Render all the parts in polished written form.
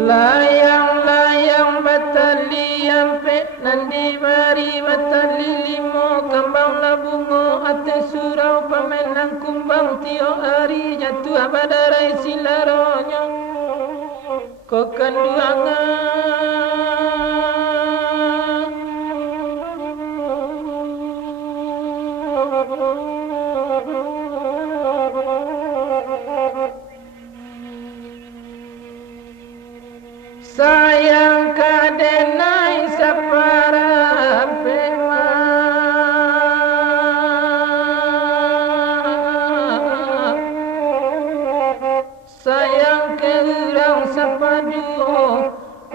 Layang-layang batali ampe nandi bari batali limo kambang labungo ate surau pamenang kumbang tio ari jatuh abadarai silaronyo sayang kadenai sapara pema sayang keurang sapadu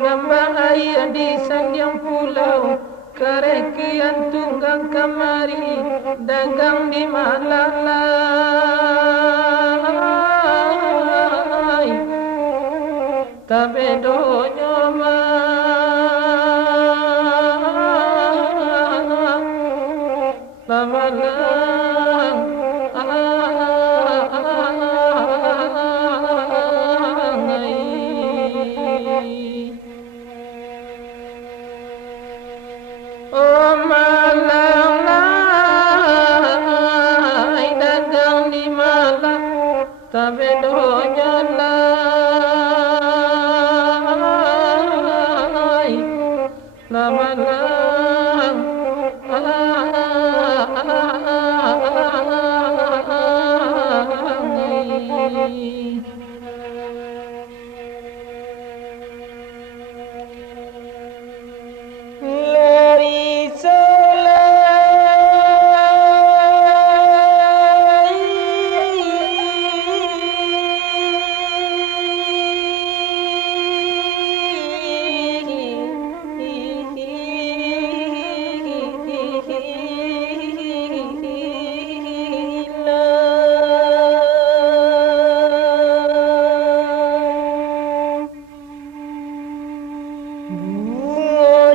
nambah air di sandiang pulau karekian tunggang kamari dagang di malalai tabedo nyoma lamalang oh malang lai dagang di malang tabedo nyala lamalang lari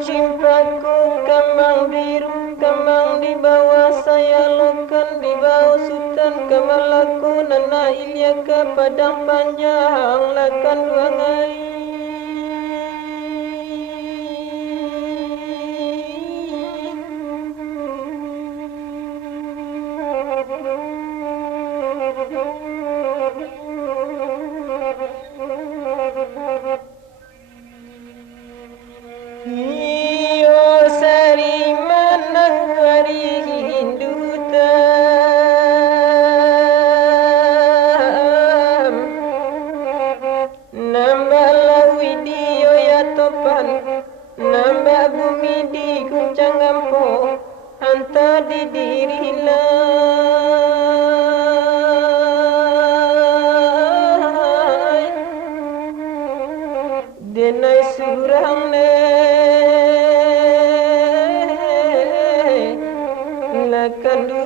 cimpaku kembang biru kembang di bawah saya lokan di bawah sultan kemalaku nana ilya ke padang panjang lakan duangai nambah bumi di guncang gampo hantar di diri lai denai surang ne lakan di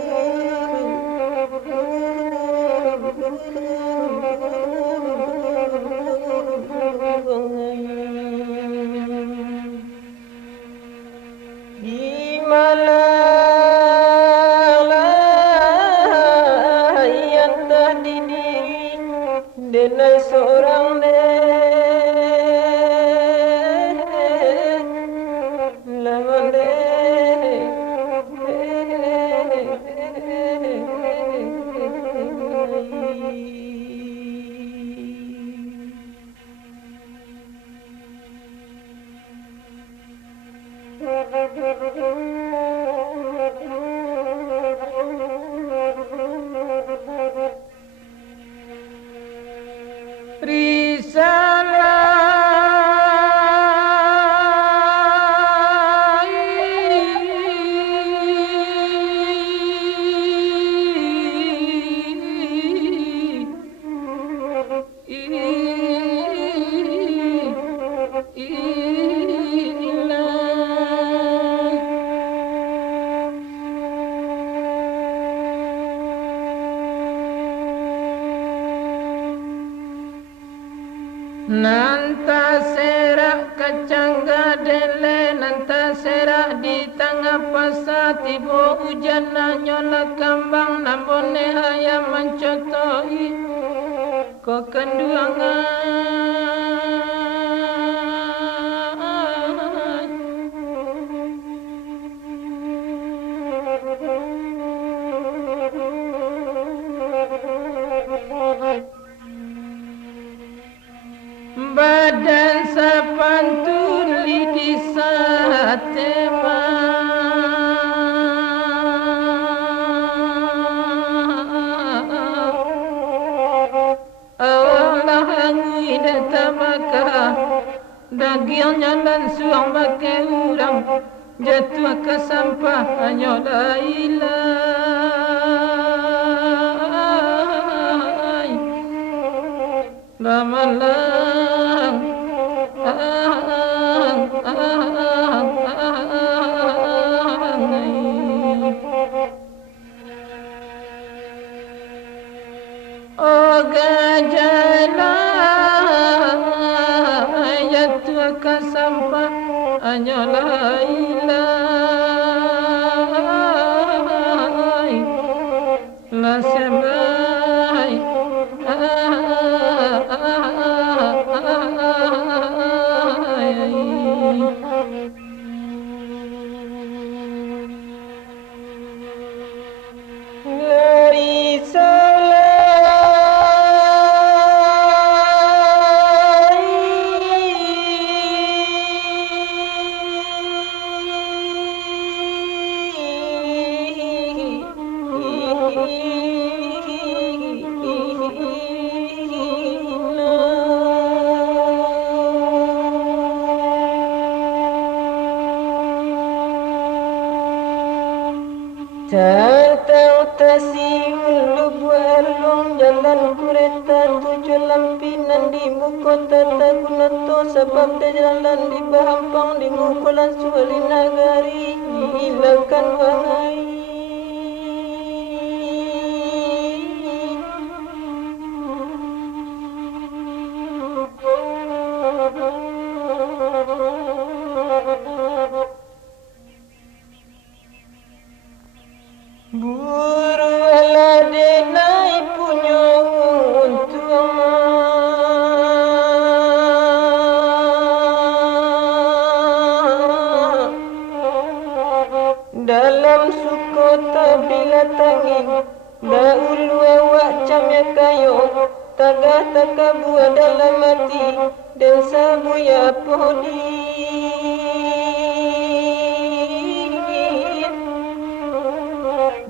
malah yang tadi diri denai seorang lawan risalah mele nanta serak di tengah pasar tiba hujan nyola kambang nambone hayam mencotoi ko kenduangan badan sapantun lidi satema Allah angui datamaka dagingnya dan suang pakai urang jatuh ke sampah hanya la ilaha lamalang oh gajah jatuh ke sampah hanya la ilaha la semai Tantang tasiul lubu alung jalan kereta tujuh lampinan di muka tata gunato sebab dia jalan di bahampang di mukulan suali nagari hilangkan wangai buru alade naik punya untung dalam sukota bila tangin daulu awak camnya kayu tagah takabu dalam mati dan sabu ya podi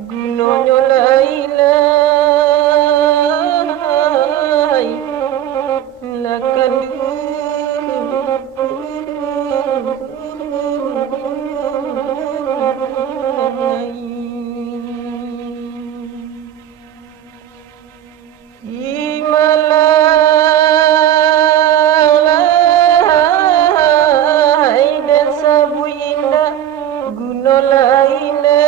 gunanya la ilaha lakan Himalaya dan sabu indah guna lainnya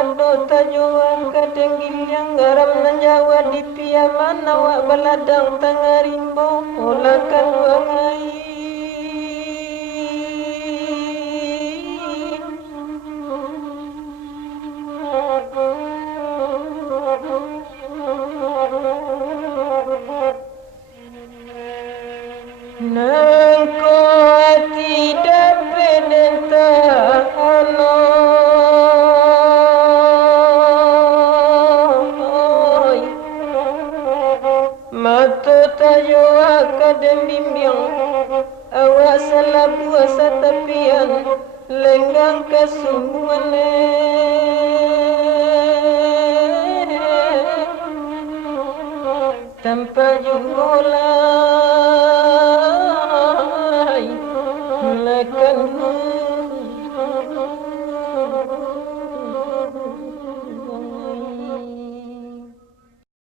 kado tajo kadengil yang garam nanjawa di piaman awak baladang tangarimbo olakan wangai nangko tidak penenta ano mato tayo akadem bimbing awas labu asa tapian lenggang kasumuane tanpa jumlah